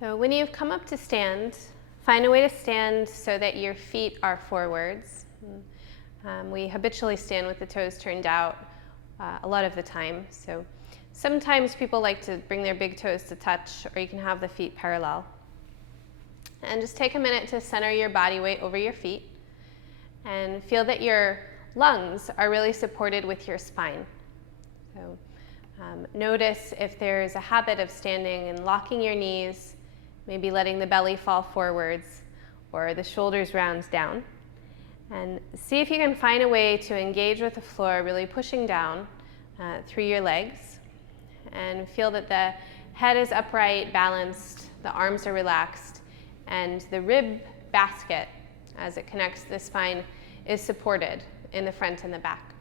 So when you've come up to stand, find a way to stand so that your feet are forwards. We habitually stand with the toes turned out a lot of the time. So sometimes people like to bring their big toes to touch, or you can have the feet parallel. And just take a minute to center your body weight over your feet and feel that your lungs are really supported with your spine. So notice if there's a habit of standing and locking your knees, maybe letting the belly fall forwards or the shoulders round down. And see if you can find a way to engage with the floor, really pushing down through your legs. And feel that the head is upright, balanced, the arms are relaxed, and the rib basket, as it connects to the spine, is supported in the front and the back.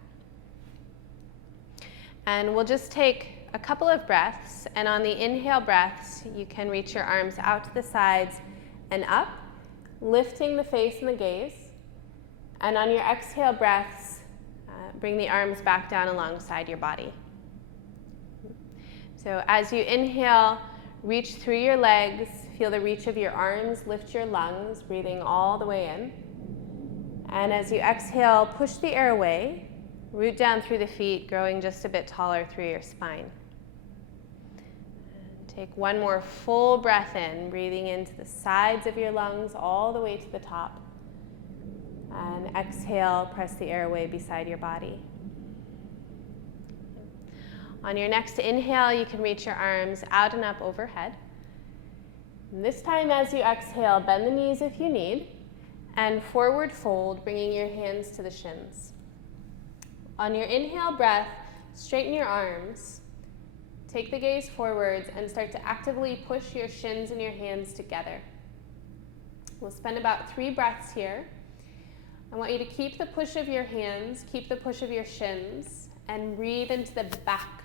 And we'll just take a couple of breaths, and on the inhale breaths, you can reach your arms out to the sides and up, lifting the face and the gaze. And on your exhale breaths, bring the arms back down alongside your body. So as you inhale, reach through your legs, feel the reach of your arms, lift your lungs, breathing all the way in. And as you exhale, push the air away, root down through the feet, growing just a bit taller through your spine. And take one more full breath in, breathing into the sides of your lungs all the way to the top. And exhale, press the air away beside your body. On your next inhale, you can reach your arms out and up overhead. And this time as you exhale, bend the knees if you need, and forward fold, bringing your hands to the shins. On your inhale breath, straighten your arms, take the gaze forwards, and start to actively push your shins and your hands together. We'll spend about 3 breaths here. I want you to keep the push of your hands, keep the push of your shins, and breathe into the back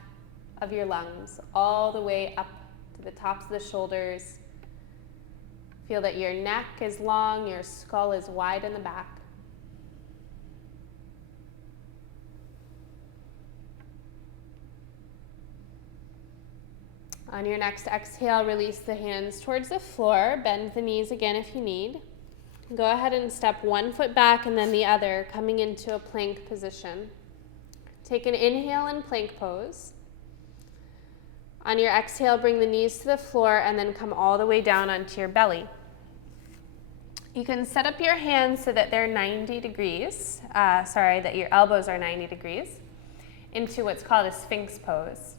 of your lungs, all the way up to the tops of the shoulders. Feel that your neck is long, your skull is wide in the back. On your next exhale, release the hands towards the floor, bend the knees again if you need. Go ahead and step one foot back and then the other, coming into a plank position. Take an inhale in plank pose. On your exhale, bring the knees to the floor and then come all the way down onto your belly. You can set up your hands so that they're 90 degrees, that your elbows are 90 degrees, into what's called a sphinx pose.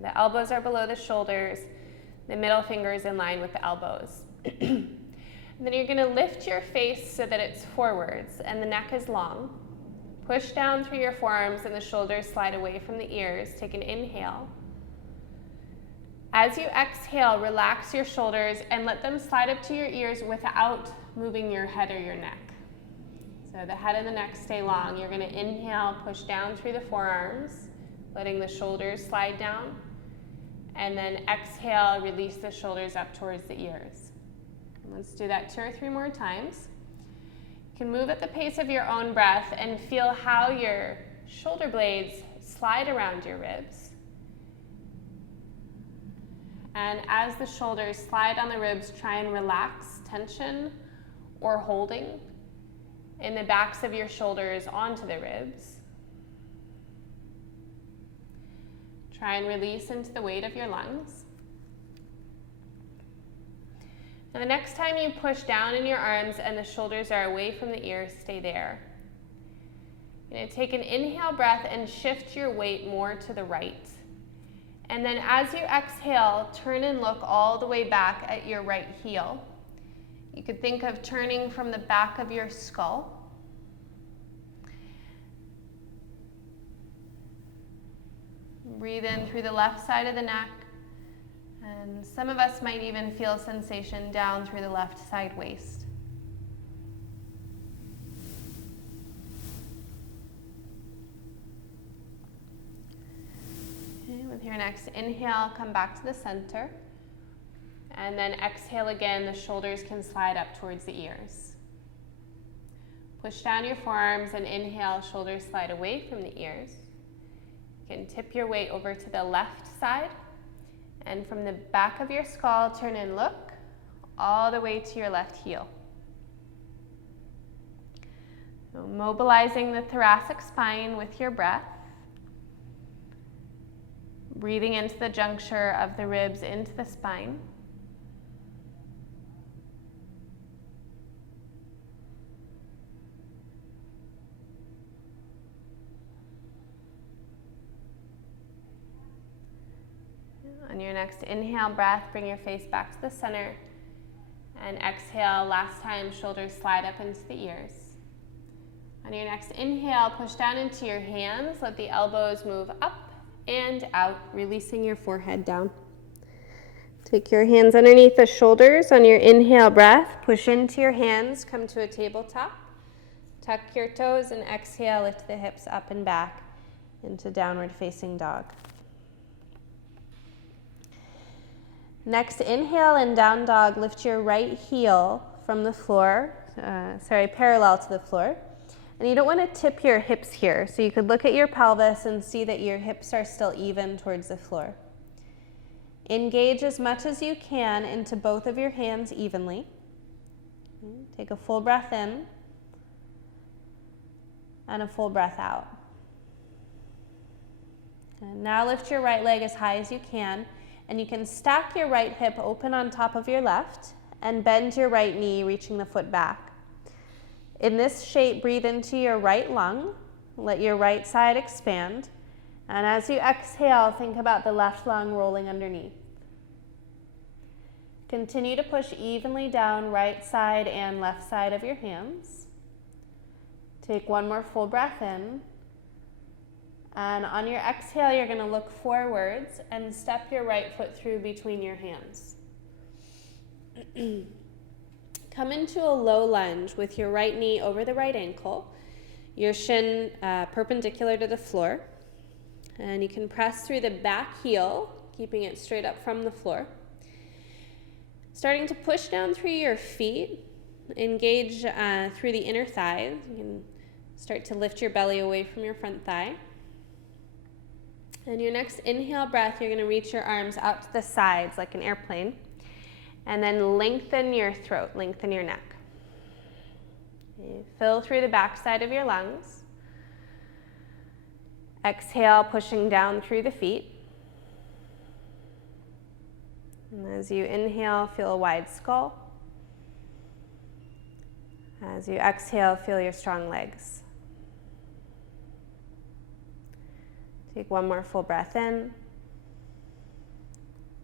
The elbows are below the shoulders, the middle finger is in line with the elbows. And then you're going to lift your face so that it's forwards and the neck is long. Push down through your forearms and the shoulders slide away from the ears. Take an inhale. As you exhale, relax your shoulders and let them slide up to your ears without moving your head or your neck. So the head and the neck stay long. You're going to inhale, push down through the forearms, letting the shoulders slide down. And then exhale, release the shoulders up towards the ears. Let's do that 2 or 3 more times. You can move at the pace of your own breath and feel how your shoulder blades slide around your ribs. And as the shoulders slide on the ribs, try and relax tension or holding in the backs of your shoulders onto the ribs. Try and release into the weight of your lungs. And the next time you push down in your arms and the shoulders are away from the ears, stay there. You're going to take an inhale breath and shift your weight more to the right. And then as you exhale, turn and look all the way back at your right heel. You could think of turning from the back of your skull. Breathe in through the left side of the neck. And some of us might even feel sensation down through the left side waist. Okay, with your next inhale, come back to the center. And then exhale again, the shoulders can slide up towards the ears. Push down your forearms and inhale, shoulders slide away from the ears. You can tip your weight over to the left side And from the back of your skull, turn and look all the way to your left heel. So mobilizing the thoracic spine with your breath. Breathing into the juncture of the ribs into the spine. On your next inhale breath, bring your face back to the center. And exhale, last time, shoulders slide up into the ears. On your next inhale, push down into your hands. Let the elbows move up and out, releasing your forehead down. Take your hands underneath the shoulders. On your inhale breath, push into your hands, come to a tabletop. Tuck your toes and exhale, lift the hips up and back into downward facing dog. Next, inhale and down dog. Lift your right heel from the floor, parallel to the floor. And you don't want to tip your hips here. So you could look at your pelvis and see that your hips are still even towards the floor. Engage as much as you can into both of your hands evenly. Take a full breath in and a full breath out. And now lift your right leg as high as you can. And you can stack your right hip open on top of your left and bend your right knee, reaching the foot back. In this shape, breathe into your right lung. Let your right side expand. And as you exhale, think about the left lung rolling underneath. Continue to push evenly down right side and left side of your hands. Take one more full breath in. And on your exhale, you're going to look forwards and step your right foot through between your hands. Come into a low lunge with your right knee over the right ankle, your shin perpendicular to the floor. And you can press through the back heel, keeping it straight up from the floor. Starting to push down through your feet, engage through the inner thighs. You can start to lift your belly away from your front thigh. And your next inhale breath, you're going to reach your arms out to the sides like an airplane. And then lengthen your throat, lengthen your neck. You fill through the backside of your lungs. Exhale, pushing down through the feet. And as you inhale, feel a wide skull. As you exhale, feel your strong legs. Take one more full breath in.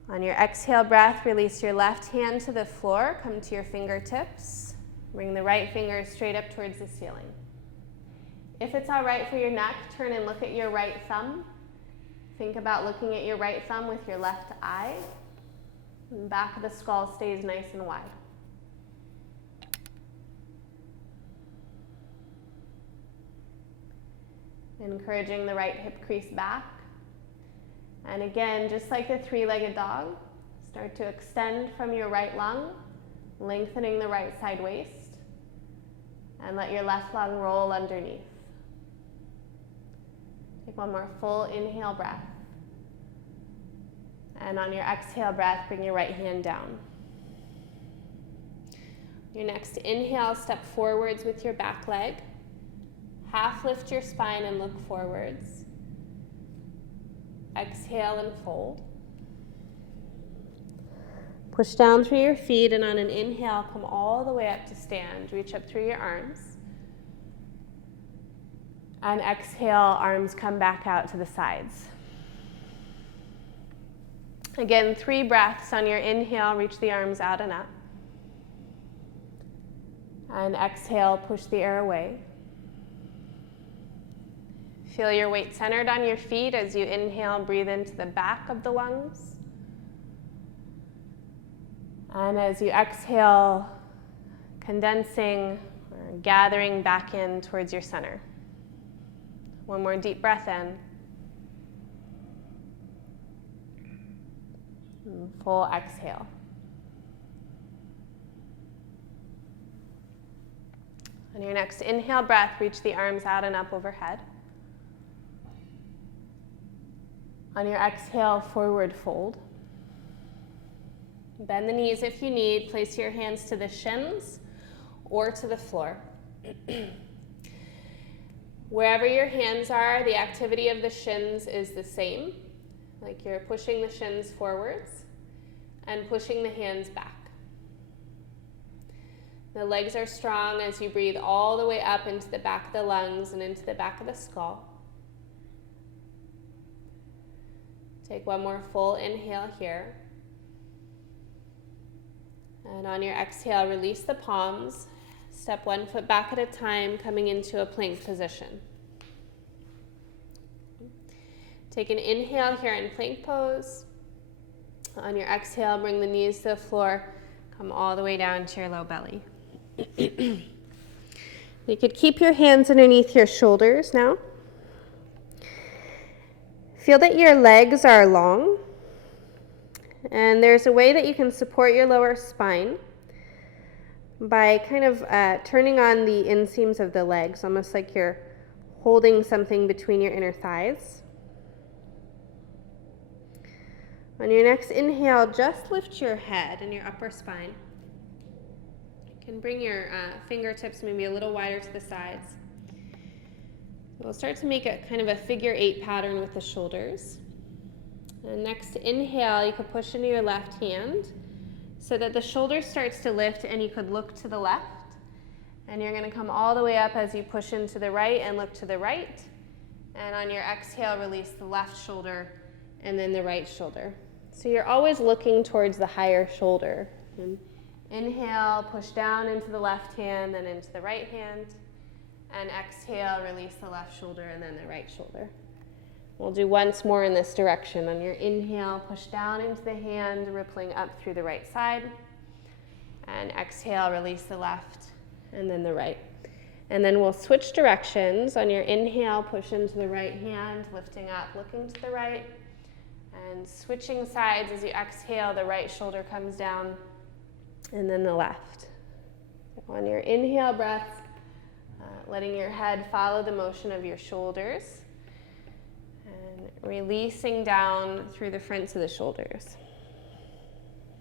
On your exhale breath, release your left hand to the floor. Come to your fingertips. Bring the right finger straight up towards the ceiling. If it's all right for your neck, turn and look at your right thumb. Think about looking at your right thumb with your left eye. And the back of the skull stays nice and wide. Encouraging the right hip crease back. And again, just like the three-legged dog, start to extend from your right lung, lengthening the right side waist, and let your left lung roll underneath. Take one more full inhale breath. And on your exhale breath, bring your right hand down. Your next inhale, step forwards with your back leg. Half lift your spine and look forwards. Exhale and fold. Push down through your feet, and on an inhale, come all the way up to stand. Reach up through your arms. And exhale, arms come back out to the sides. Again, 3 breaths. On your inhale, reach the arms out and up. And exhale, push the air away. Feel your weight centered on your feet as you inhale, breathe into the back of the lungs. And as you exhale, condensing or gathering back in towards your center. One more deep breath in. And full exhale. On your next inhale breath, reach the arms out and up overhead. On your exhale, forward fold. Bend the knees if you need. Place your hands to the shins or to the floor. Wherever your hands are, the activity of the shins is the same. Like you're pushing the shins forwards and pushing the hands back. The legs are strong as you breathe all the way up into the back of the lungs and into the back of the skull. Take one more full inhale here. And on your exhale, release the palms. Step one foot back at a time, coming into a plank position. Take an inhale here in plank pose. On your exhale, bring the knees to the floor. Come all the way down to your low belly. You could keep your hands underneath your shoulders now. Feel that your legs are long. And there's a way that you can support your lower spine by kind of turning on the inseams of the legs, almost like you're holding something between your inner thighs. On your next inhale, just lift your head and your upper spine. You can bring your fingertips maybe a little wider to the sides. We'll start to make a kind of a figure 8 pattern with the shoulders. And next inhale, you could push into your left hand so that the shoulder starts to lift and you could look to the left. And you're going to come all the way up as you push into the right and look to the right. And on your exhale, release the left shoulder and then the right shoulder. So you're always looking towards the higher shoulder. And inhale, push down into the left hand and into the right hand. And exhale, release the left shoulder and then the right shoulder. We'll do once more in this direction. On your inhale, push down into the hand, rippling up through the right side. And exhale, release the left and then the right. And then we'll switch directions. On your inhale, push into the right hand, lifting up, looking to the right. And switching sides as you exhale, the right shoulder comes down and then the left. So on your inhale breath, letting your head follow the motion of your shoulders. Releasing down through the fronts of the shoulders.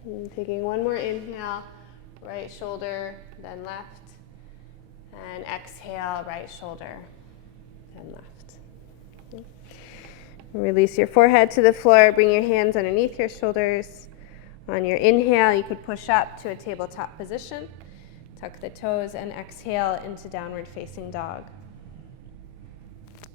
And taking one more inhale, right shoulder, then left. And exhale, right shoulder, then left. Release your forehead to the floor, bring your hands underneath your shoulders. On your inhale, you could push up to a tabletop position, tuck the toes, and exhale into downward facing dog.